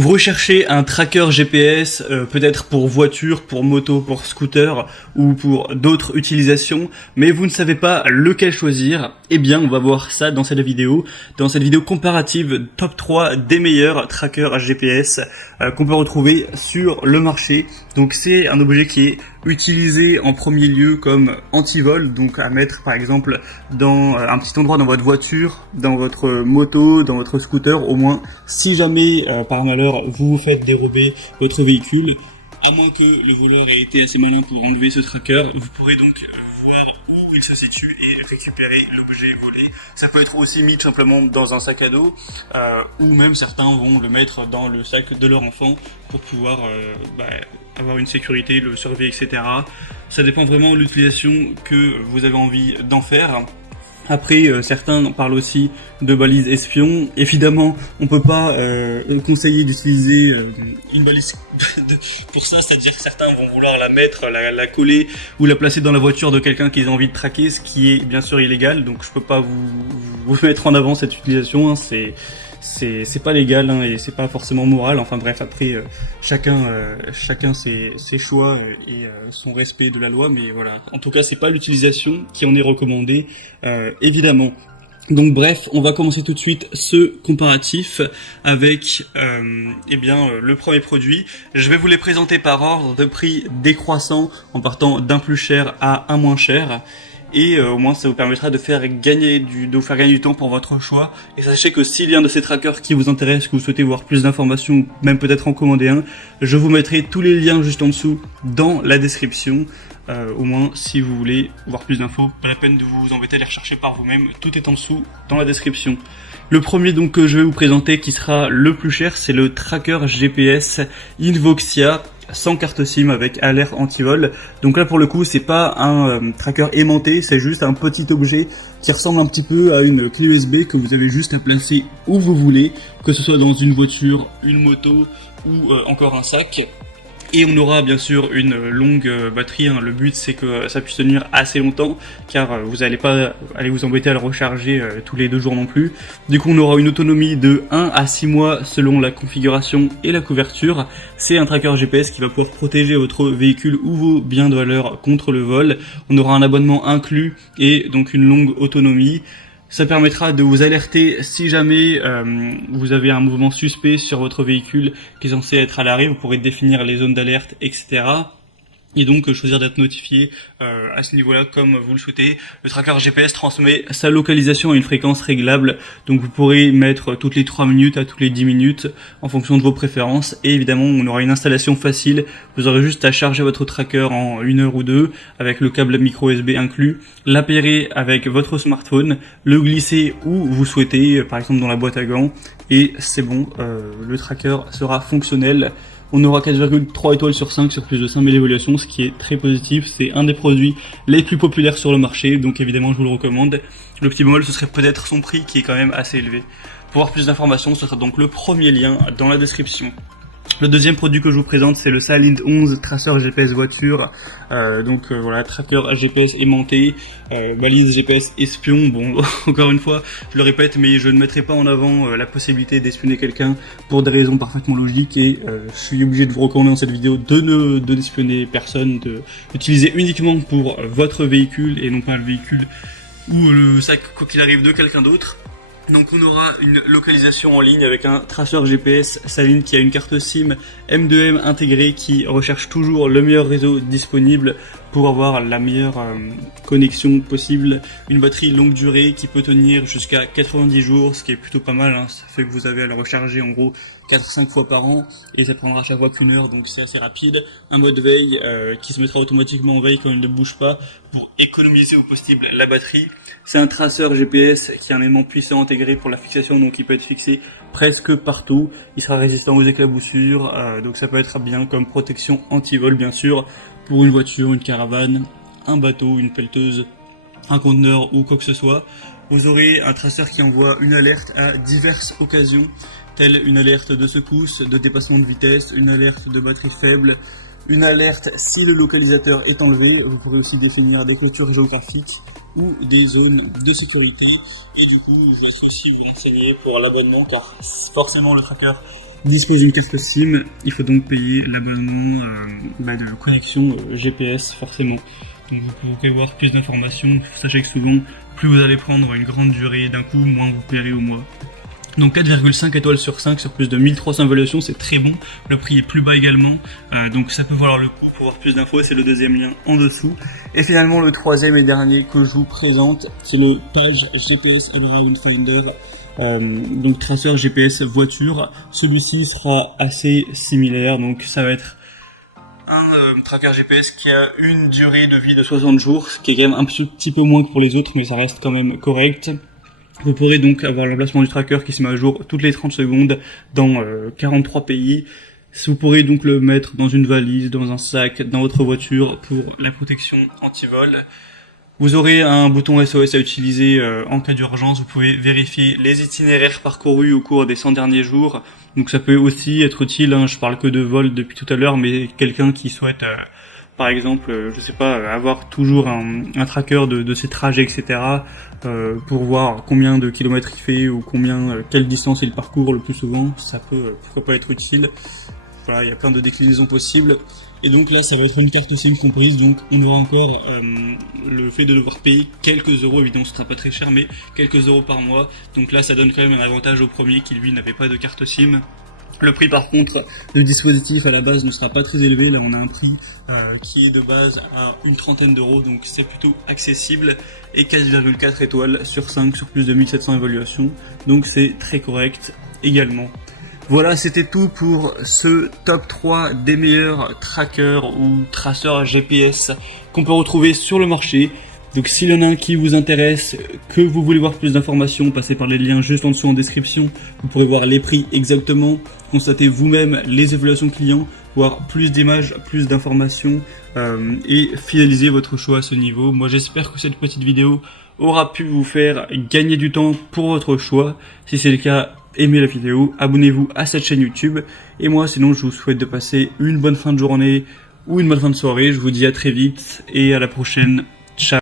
Vous recherchez un tracker GPS, peut-être pour voiture, pour moto, pour scooter ou pour d'autres utilisations, mais vous ne savez pas lequel choisir. Eh bien, on va voir ça dans cette vidéo. Dans cette vidéo comparative top 3 des meilleurs trackers GPS qu'on peut retrouver sur le marché. Donc c'est un objet qui est utilisé en premier lieu comme anti-vol, donc à mettre par exemple dans un petit endroit dans votre voiture, dans votre moto, dans votre scooter, au moins si jamais par malheur vous vous faites dérober votre véhicule, à moins que le voleur ait été assez malin pour enlever ce tracker, vous pourrez donc voir où il se situe et récupérer l'objet volé. Ça peut être aussi mis tout simplement dans un sac à dos, ou même certains vont le mettre dans le sac de leur enfant pour pouvoir avoir une sécurité, le surveiller, etc. Ça dépend vraiment de l'utilisation que vous avez envie d'en faire. Après, certains parlent aussi de balises espions. Évidemment, on peut pas conseiller d'utiliser une balise pour ça, c'est-à-dire que certains vont vouloir la mettre, la coller ou la placer dans la voiture de quelqu'un qu'ils ont envie de traquer, ce qui est bien sûr illégal. Donc je peux pas vous mettre en avant cette utilisation, hein. C'est pas légal, hein, et c'est pas forcément moral. Enfin bref, après chacun ses choix et son respect de la loi, mais voilà. En tout cas, c'est pas l'utilisation qui en est recommandée, évidemment. Donc bref, on va commencer tout de suite ce comparatif avec le premier produit. Je vais vous les présenter par ordre de prix décroissant en partant d'un plus cher à un moins cher. Et au moins ça vous permettra de vous faire gagner du temps pour votre choix. Et sachez que s'il y a un de ces trackers qui vous intéresse, que vous souhaitez voir plus d'informations, ou même peut-être en commander un, je vous mettrai tous les liens juste en dessous dans la description. Au moins si vous voulez voir plus d'infos, pas la peine de vous embêter à les rechercher par vous-même, tout est en dessous dans la description. Le premier donc que je vais vous présenter qui sera le plus cher, c'est le tracker GPS Invoxia sans carte SIM avec alerte anti-vol. Donc là pour le coup c'est pas un tracker aimanté, c'est juste un petit objet qui ressemble un petit peu à une clé USB que vous avez juste à placer où vous voulez, que ce soit dans une voiture, une moto ou encore un sac. Et on aura bien sûr une longue batterie, hein. Le but c'est que ça puisse tenir assez longtemps, car vous n'allez pas aller vous embêter à le recharger tous les 2 jours non plus. Du coup on aura une autonomie de 1 à 6 mois selon la configuration et la couverture. C'est un tracker GPS qui va pouvoir protéger votre véhicule ou vos biens de valeur contre le vol. On aura un abonnement inclus et donc une longue autonomie. Ça permettra de vous alerter si jamais vous avez un mouvement suspect sur votre véhicule qui est censé être à l'arrêt. Vous pourrez définir les zones d'alerte, etc. Et donc choisir d'être notifié à ce niveau-là comme vous le souhaitez. Le tracker GPS transmet sa localisation à une fréquence réglable, donc vous pourrez mettre toutes les 3 minutes à toutes les 10 minutes en fonction de vos préférences. Et évidemment on aura une installation facile, vous aurez juste à charger votre tracker en 1 heure ou 2 avec le câble micro USB inclus, l'appairer avec votre smartphone, le glisser où vous souhaitez, par exemple dans la boîte à gants, et c'est bon, le tracker sera fonctionnel. On aura 4,3 étoiles sur 5 sur plus de 5000 évaluations, ce qui est très positif. C'est un des produits les plus populaires sur le marché, donc évidemment je vous le recommande. Le petit bémol, ce serait peut-être son prix qui est quand même assez élevé. Pour avoir plus d'informations, ce sera donc le premier lien dans la description. Le deuxième produit que je vous présente, c'est le Silent 11 Tracer GPS voiture. Voilà, tracker GPS aimanté, balise GPS espion. Bon, encore une fois, je le répète, mais je ne mettrai pas en avant la possibilité d'espionner quelqu'un pour des raisons parfaitement logiques. Et je suis obligé de vous recommander dans cette vidéo de n'espionner personne, d'utiliser uniquement pour votre véhicule et non pas le véhicule ou le sac, quoi qu'il arrive, de quelqu'un d'autre. Donc on aura une localisation en ligne avec un traceur GPS Silent qui a une carte SIM M2M intégrée qui recherche toujours le meilleur réseau disponible pour avoir la meilleure connexion possible. Une batterie longue durée qui peut tenir jusqu'à 90 jours, ce qui est plutôt pas mal, hein. Ça fait que vous avez à le recharger en gros 4-5 fois par an et ça prendra à chaque fois qu'1 heure, donc c'est assez rapide. Un mode veille qui se mettra automatiquement en veille quand il ne bouge pas pour économiser au possible la batterie. C'est un traceur GPS qui a un élément puissant intégré pour la fixation, donc il peut être fixé presque partout. Il sera résistant aux éclaboussures, donc ça peut être bien comme protection anti-vol bien sûr, pour une voiture, une caravane, un bateau, une pelleteuse, un conteneur ou quoi que ce soit. Vous aurez un traceur qui envoie une alerte à diverses occasions, telle une alerte de secousse, de dépassement de vitesse, une alerte de batterie faible, une alerte si le localisateur est enlevé. Vous pourrez aussi définir des clôtures géographiques ou des zones de sécurité. Et du coup, je vais aussi vous renseigner pour l'abonnement, car forcément le tracker dispose d'une carte SIM, il faut donc payer l'abonnement de connexion GPS forcément. Donc vous pouvez voir plus d'informations. Sachez que souvent, plus vous allez prendre une grande durée d'un coup, moins vous paierez au mois. Donc 4,5 étoiles sur 5 sur plus de 1300 évaluations, c'est très bon. Le prix est plus bas également, donc ça peut valoir le coup. Pour voir plus d'infos, c'est le deuxième lien en dessous. Et finalement le troisième et dernier que je vous présente, c'est le Page GPS Allround Finder. Donc traceur GPS voiture. Celui-ci sera assez similaire, donc ça va être un tracker GPS qui a une durée de vie de 60 jours, ce qui est quand même un petit peu moins que pour les autres, mais ça reste quand même correct. Vous pourrez donc avoir l'emplacement du tracker qui se met à jour toutes les 30 secondes dans 43 pays. Vous pourrez donc le mettre dans une valise, dans un sac, dans votre voiture pour la protection anti-vol. Vous aurez un bouton SOS à utiliser en cas d'urgence. Vous pouvez vérifier les itinéraires parcourus au cours des 100 derniers jours. Donc ça peut aussi être utile, hein, je parle que de vol depuis tout à l'heure, mais quelqu'un qui souhaite, par exemple, je sais pas, avoir toujours un tracker de ses trajets, etc., pour voir combien de kilomètres il fait ou quelle distance il parcourt le plus souvent, ça peut, pourquoi pas être utile. Voilà, il y a plein de déclinaisons possibles. Et donc là, ça va être une carte SIM comprise, donc on aura encore le fait de devoir payer quelques euros, évidemment ce sera pas très cher, mais quelques euros par mois. Donc là, ça donne quand même un avantage au premier qui lui n'avait pas de carte SIM. Le prix par contre du dispositif à la base ne sera pas très élevé, là on a un prix qui est de base à une trentaine d'euros, donc c'est plutôt accessible, et 4,4 étoiles sur 5 sur plus de 1700 évaluations, donc c'est très correct également. Voilà, c'était tout pour ce top 3 des meilleurs trackers ou traceurs GPS qu'on peut retrouver sur le marché. Donc s'il y en a un qui vous intéresse, que vous voulez voir plus d'informations, passez par les liens juste en dessous en description. Vous pourrez voir les prix exactement, constater vous-même les évaluations clients, voir plus d'images, plus d'informations et finaliser votre choix à ce niveau. Moi j'espère que cette petite vidéo aura pu vous faire gagner du temps pour votre choix. Si c'est le cas, aimez la vidéo, abonnez-vous à cette chaîne YouTube. Et moi sinon je vous souhaite de passer une bonne fin de journée ou une bonne fin de soirée. Je vous dis à très vite et à la prochaine. Ciao.